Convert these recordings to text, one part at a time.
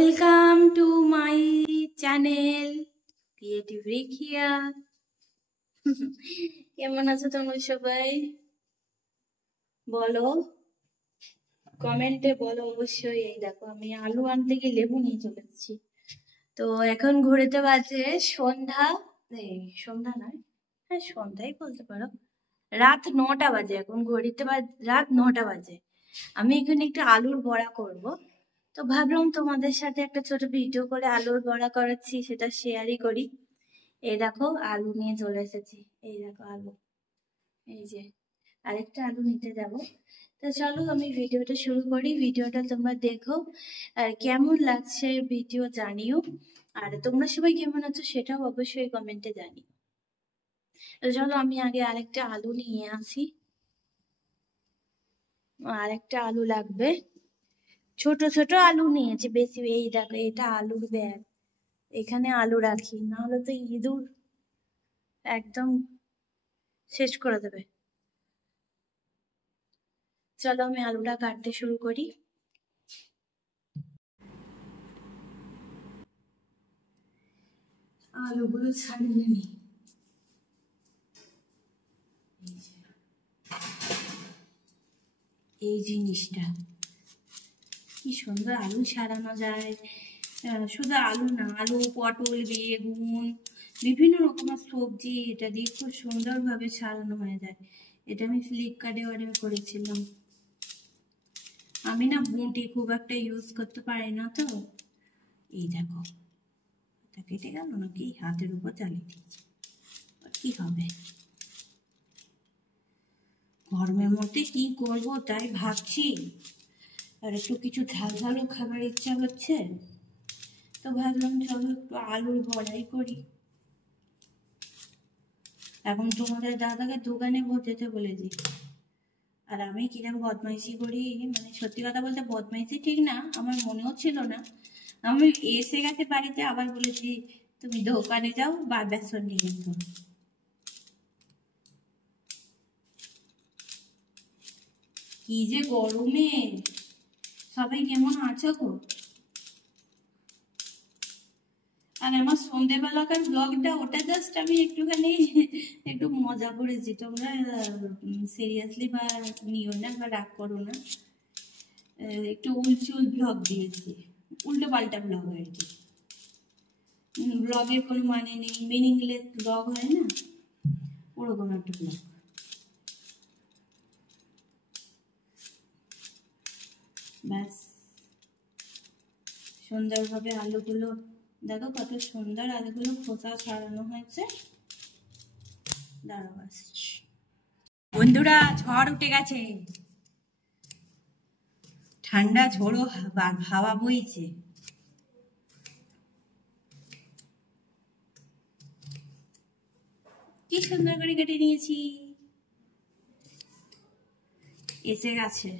Welcome to my channel Creative Rikia. কেমন আছো তোমরা সবাই? বলো, কমেন্টে বলো অবশ্যই। এই দেখো আমি আলু আনতে গিয়ে লেবু নিয়ে চলে এসেছি। তো এখন ঘুরেতে বাজে সন্ধ্যা, সন্ধ্যা নয়, হ্যাঁ সন্ধ্যাই বলতে পারো, রাত 9টা বাজে। এখন ঘড়িতে রাত 9টা বাজে। আমি এখানে একটু আলুর বড়া করব, তো ভাবলাম তোমাদের সাথে একটা ছোট ভিডিও করে আলুর বড়া করাচ্ছি সেটা শেয়ারই করি। এই দেখো আলু নিয়ে চলে এসেছি। এই দেখো আলু, এই যে আরেকটা আলু নিতে যাব। তো চলো আমি ভিডিওটা শুরু করি। ভিডিওটা তোমরা দেখো, আর কেমন লাগছে ভিডিও জানিও, আর তোমরা সবাই কেমন আছো সেটাও অবশ্যই কমেন্টে জানিও। তো চলো আমি আগে আরেকটা আলু নিয়ে আসি। আরেকটা আলু লাগবে, ছোট ছোট আলু নিয়েছি বেশি। এই দেখো এটা আলুর ব্যাগ, এখানে আলু রাখি, না হলে তো ইঁদুর একদম শেষ করে দেবে। চলো আমি আলুটা কাটতে শুরু করি। আলুগুলো ছাড়িয়ে নিই। এই জিনিসটা কি সুন্দর আলু ছাড়ানো যায়। শুধু আলু না, আলু, পটল, বেগুন, বিভিন্ন রকমের সবজি এটা দিয়ে খুব সুন্দরভাবে ছাড়ানো হয়ে যায়। এটা আমি ফ্লিপকার্টে অর্ডার করেছিলাম। আমি না বঁটি খুব একটা ইউজ করতে পারি না, তো এই দেখো এটা কেটে গেল নাকি, হাতের উপর চালিয়ে দিয়েছি, কি হবে। গরমের মধ্যে কি করব তাই ভাবছি, আর একটু কিছু ঝাল ঝালও খাবার ইচ্ছা হচ্ছে, তো ভাবলাম চলো একটু আলুর বড়াই করি। এখন তোমাদের দাদাকে দোকানে যেতে বলেছি, আর আমি কিরম বদমাইশি করি, মানে সত্যি কথা বলতে বদমাইশি ঠিক না, আমার মনেও ছিল না। আমি এসে গেছে বাড়িতে, আবার বলেছি তুমি দোকানে যাও বা বেসন নিয়ে এসো। কি যে গরমে, সবাই কেমন আছো গো? আর আমার সন্ধ্যেবেলাকার ব্লগটা, ওটা জাস্ট আমি একটুখানি একটু মজা করেছি, তোমরা সিরিয়াসলি বা নিও না বা রাগ করো না। একটু উলচুল ব্লগ দিয়েছি, উল্টো পাল্টা ব্লগ আর কি। ব্লগের কোনো মানে নেই, মিনিংলেস ব্লগ হয় না, ওরকম একটা ব্লগ। ব্যাস সুন্দরভাবে আলুগুলো দেখো কত সুন্দর আলুগুলো খোসা ছাড়ানো হয়েছে। দাঁড়াও আসছি বন্ধুরা, ঝড় উঠে গেছে, ঠান্ডা ঝোড়ো হাওয়া বইছে। কি সুন্দর করে কেটে নিয়েছি, এসে গেছে।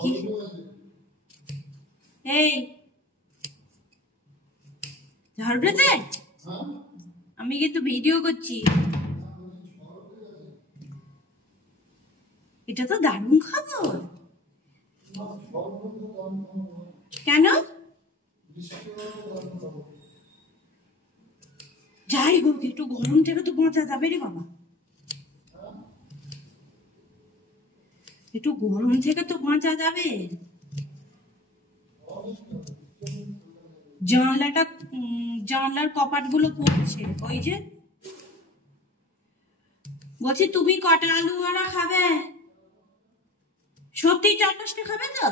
কি এই ঝড় উঠেছে, আমি কিন্তু ভিডিও করছি। এটা তো দারুণ খবর। কেন? যাই হোক, একটু গরম থেকে তো বাঁচা যাবে রে বাবা, একটু গরম থেকে তো বাঁচা যাবে। জানলার কপাটগুলো পড়ছে, ওই যে বলছি তুমি কটা আলু বড়া খাবে? সত্যি 4-5টা খাবে তো?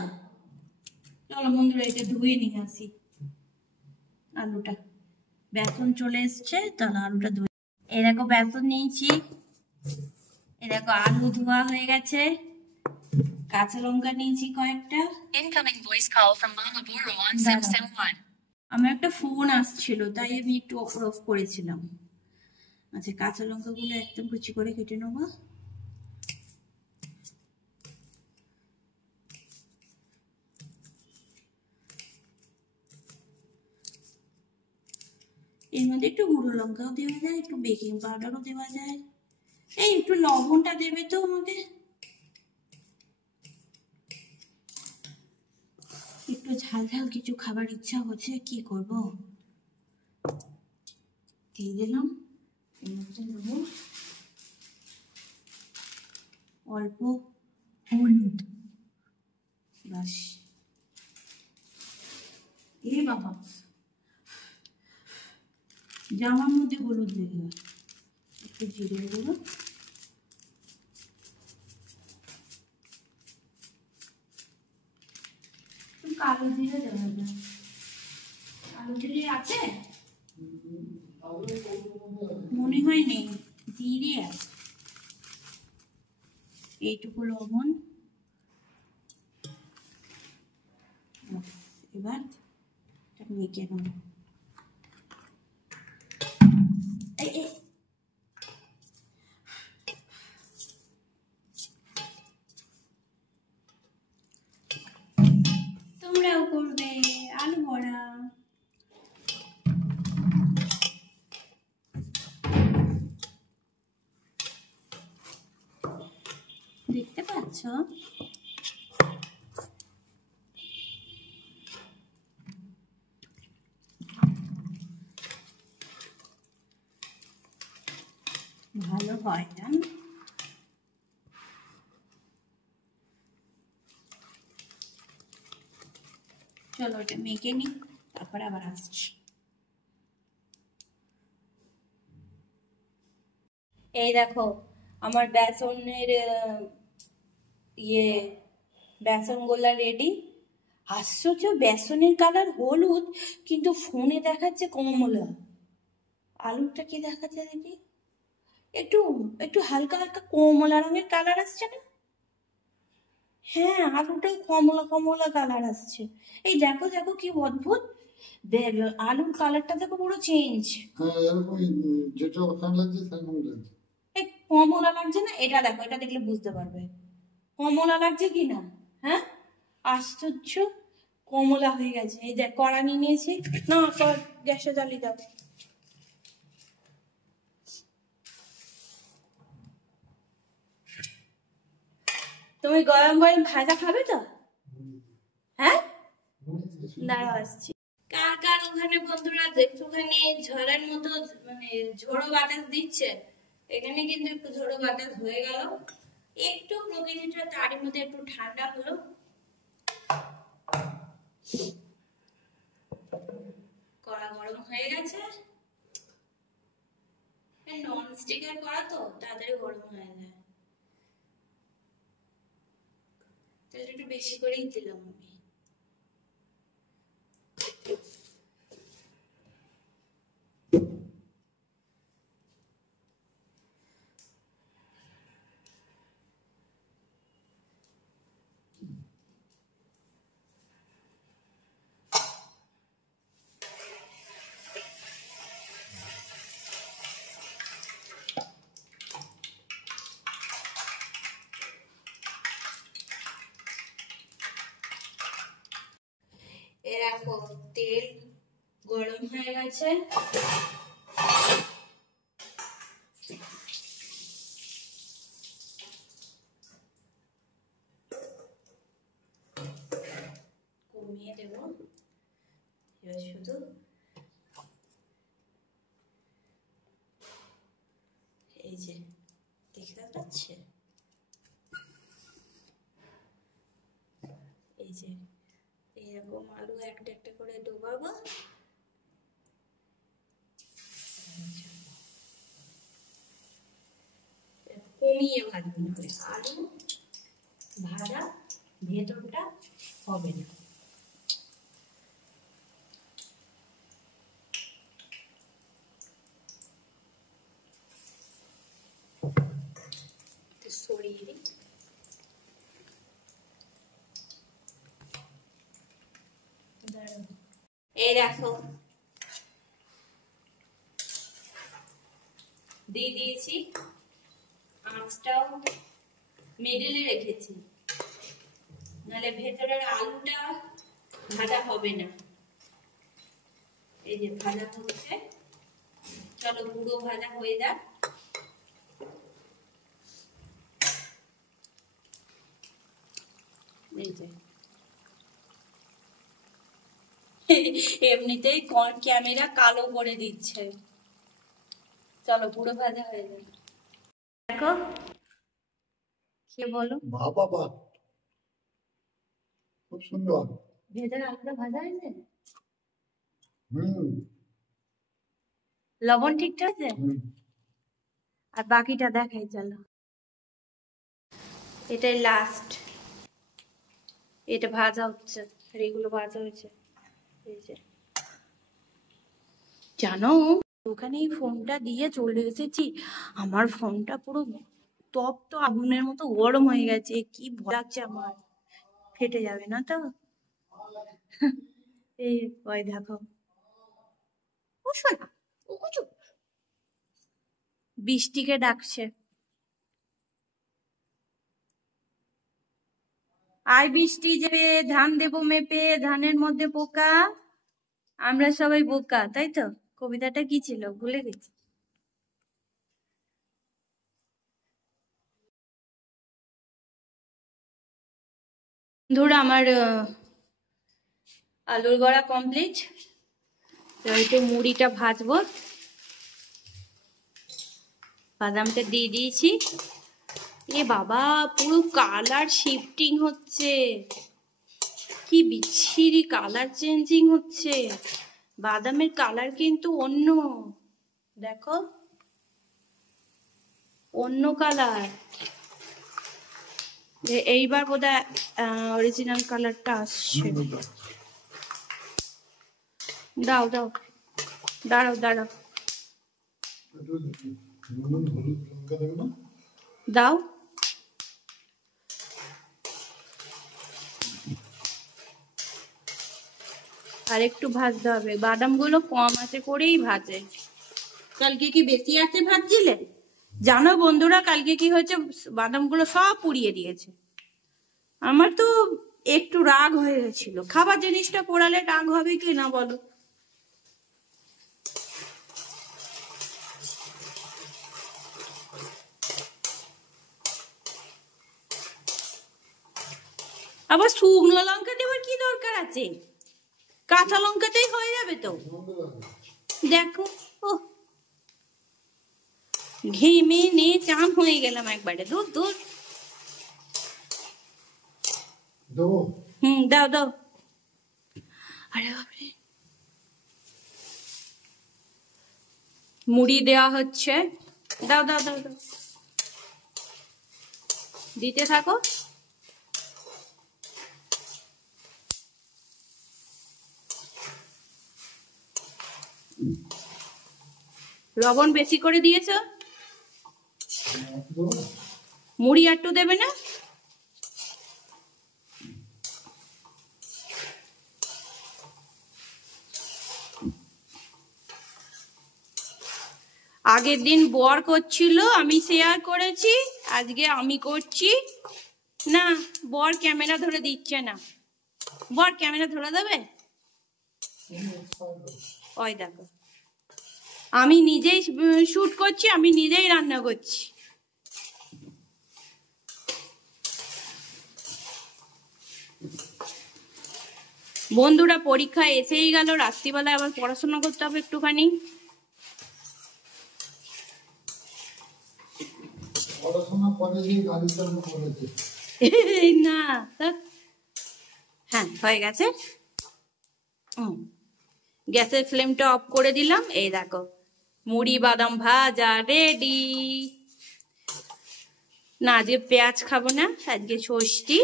চলো বন্ধুরা এটা ধুয়ে নিয়ে আসি আলুটা। বেসন চলে এসছে, তাহলে আলুটা ধুয়ে। এই দেখো বেসন নিয়েছি, এই দেখো আলু ধোয়া হয়ে গেছে, কাঁচা লঙ্কা নিয়েছি কয়েকটা। ইনকামিং ভয়েস কল ফ্রম মামা বুড়ো অন সিম 1। আমার একটা ফোন আসছিল তাই আমি একটু অফ করেছিলাম। আচ্ছা কাঁচা লঙ্কাগুলো একদম কুচি করে কেটে নেবো। এর মধ্যে একটু গুঁড়ো লঙ্কাও দেওয়া যায়, একটু বেকিং পাউডারও দেওয়া যায়। এই একটু লবণটা দেবে তো আমাকে, একটু ঝাল ঝাল কিছু খাবার ইচ্ছা হচ্ছে, কি করব, দিয়ে দিলাম। এর মধ্যে দেবো অল্প হলুদ, বাস। এ বাবা, জামার মধ্যে হলুদ লেগে গেল। একটু জিরে দেবো, কালো জিরে দেওয়া যায়। কালো জিরে আছে মনে হয় নেই, জিরে আছে। এইটুকু লবণ। এবার মেখে নেব। তোমরাও করবে আলু বড়া। দেখতে পাচ্ছ? ভালো হয় না? চলো এটা মেখে নি, তারপরে আবার আসছি। এই দেখো আমার বেসনের বেসন গোলা রেডি। আশ্চর্য, বেসনের কালার হলুদ কিন্তু ফোনে দেখাচ্ছে কমলা। আলুটা কি দেখাচ্ছে দেখি, একটু একটু হালকা হালকা কমলা রঙের কালার আসছে না? হ্যাঁ, আলুটাও কমলা কমলা কালার আসছে। এই দেখো দেখো কি অদ্ভুত, আলুর কালারটা দেখো পুরো চেঞ্জ। যেটা ওখানে লাগছে সেরকম লাগছে। এই কমলা লাগছে না? এটা দেখো, এটা দেখলে বুঝতে পারবে কমলা লাগছে কি না। হ্যাঁ, আশ্চর্য, কমলা হয়ে গেছে। এই দেখ কড়া নিয়ে নিয়েছি, না গ্যাসে জ্বালিয়ে দাও। তুমি গরম গরম ভাজা খাবে তো? হ্যাঁ, দাঁড়াও আসছি। কার কার ওখানে বন্ধুরা একটুখানি ঝড়ের মতো মানে ঝোড়ো বাতাস দিচ্ছে, এখানে কিন্তু একটু ঝোড়ো বাতাস হয়ে গেল। একটু প্রকৃতিটা তারই মধ্যে একটু ঠান্ডা হলো। কড়া গরম হয়ে গেছে, নন স্টিকের কড়া তো তাড়াতাড়ি গরম হয়ে যায়। তেলটা একটু বেশি করেই দিলাম আমি। দেখো তেল গরম হয়ে গেছে, কমিয়ে দেব। এবার শুধু এই যে দেখতে পাচ্ছে, এই যে এরকম আলু একটা একটা করে ডোবাবো। কমিয়ে ভাজবো, নাহলে আলু ভাজা ভেতরটা হবে না। সরিয়ে দিই। এই দেখো দিয়ে দিয়েছি, আঁচটাও মিডিলে রেখেছি, নাহলে ভেতরের আলুটা ভাজা হবে না। এই যে ভাজা হচ্ছে, চলো পুরো ভাজা হয়ে যাক। এই যে এমনিতেই ক্যামেরা কালো করে দিচ্ছে। চলো পুরো ভাজা হয়ে যাক। দেখো কে বলো, বাবা খুব সুন্দর ভেতরে আলুটা ভাজা হয়েছে। হুম, লবণ ঠিকঠাক আছে। আর বাকিটা দেখাই চলো। এটাই লাস্ট, এটা ভাজা হচ্ছে, আর এগুলো ভাজা হয়েছে। এই যে জানো ওখানে এই ফোনটা দিয়ে চলে এসেছি, আমার ফোনটা পুরো তপ্ত আগুনের মতো গরম হয়ে গেছে। কি ভয় লাগছে আমার, ফেটে যাবে না তো? এই ওই দেখো, ও শোনা, ও চুপ, বৃষ্টিকে ডাকছে। আয় বৃষ্টি যাবে, ধান দেবো মেপে, ধানের মধ্যে পোকা, আমরা সবাই বোকা, তাই তো? কবিতাটা কি ছিল ভুলে গেছি। ধরো আমার আলুর বড়া কমপ্লিট। একটু মুড়িটা ভাজবো, বাদামটা দিয়ে দিয়েছি। এ বাবা, পুরো কালার শিফটিং হচ্ছে, কি বিচ্ছিরি কালার চেঞ্জিং হচ্ছে। বাদামের কালার কিন্তু অন্য, দেখো অন্য কালার। এইবার বোধহয় অরিজিনাল কালারটা আসছে। দাও দাও, দাঁড়াও দাঁড়াও, দাও। আর একটু ভাজতে হবে, বাদামগুলো কম আছে করেই ভাজে। কালকে কি বেশি আছে ভাজছিলে? জানো বন্ধুরা কালকে কি হয়েছে, বাদামগুলো সব পুড়িয়ে দিয়েছে। আমার তো একটু রাগ হয়ে গেছিল, খাবার জিনিসটা পোড়ালে রাগ হবে কি না বলো? আবার শুকনো লঙ্কা দেওয়ার কি দরকার আছে, কাঁচা লঙ্কাতেই হয়ে যাবে তো। দেখো ও, ঘেমে নে চাম হয়ে গেলাম একবারে, দূর দূর। দাও দাও। আরে বাপরে, মুড়ি দেওয়া হচ্ছে, দাও দাও দাও দাও, দিতে থাকো। লবণ বেশি করে দিয়েছ, মুড়ি একটু দেবে না? আগের দিন বর করছিল, আমি শেয়ার করেছি, আজকে আমি করছি না। বর ক্যামেরা ধরে দিচ্ছে না, বর ক্যামেরা ধরে দেবে। ওই দেখো, আমি নিজেই শুট করছি, আমি নিজেই রান্না করছি। বন্ধুরা পরীক্ষা এসেই গেল, রাত্রিবেলায় আবার পড়াশোনা করতে হবে একটুখানি। না হ্যাঁ হয়ে গেছে। গ্যাসের ফ্লেমটা অফ করে দিলাম। এই দেখো মুড়ি বাদাম ভাজা রেডি। না আজকে পেঁয়াজ খাবো না, আজকে ষষ্ঠী।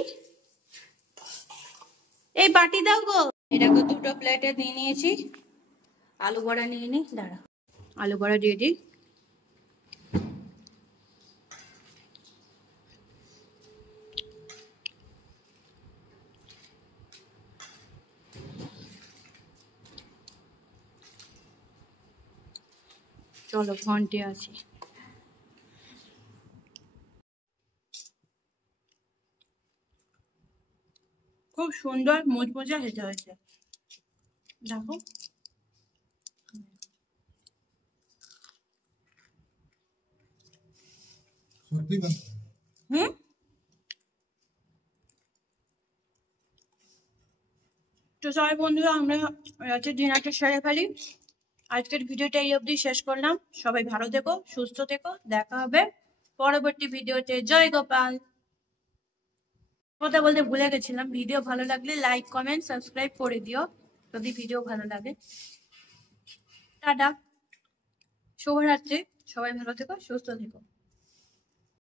এই বাটি দাও গো। এটাকে দুটো প্লেটে দিয়ে নিয়েছি, আলু বড়া নিয়ে নি, দাঁড়া আলু বড়া দিয়ে দিই। চলো ঘন্টে আছে। খুব সুন্দর মুচমুচে খেতে হয়েছে, দেখো। সত্যি কথা। হুম, তো সবাই বন্ধুরা আমরা রাতের ডিনারটা সেরে ফেলি। আজকের ভিডিওটা এই অবধি শেষ করলাম। সবাই ভালো থেকো, সুস্থ থেকো, দেখা হবে পরবর্তী ভিডিওতে। জয় গোপাল। কথা বলতে ভুলে গেছিলাম, ভিডিও ভালো লাগলে লাইক কমেন্ট সাবস্ক্রাইব করে দিও যদি ভিডিও ভালো লাগে। টাটা, শুভরাত্রি, সবাই ভালো থেকো, সুস্থ থেকো।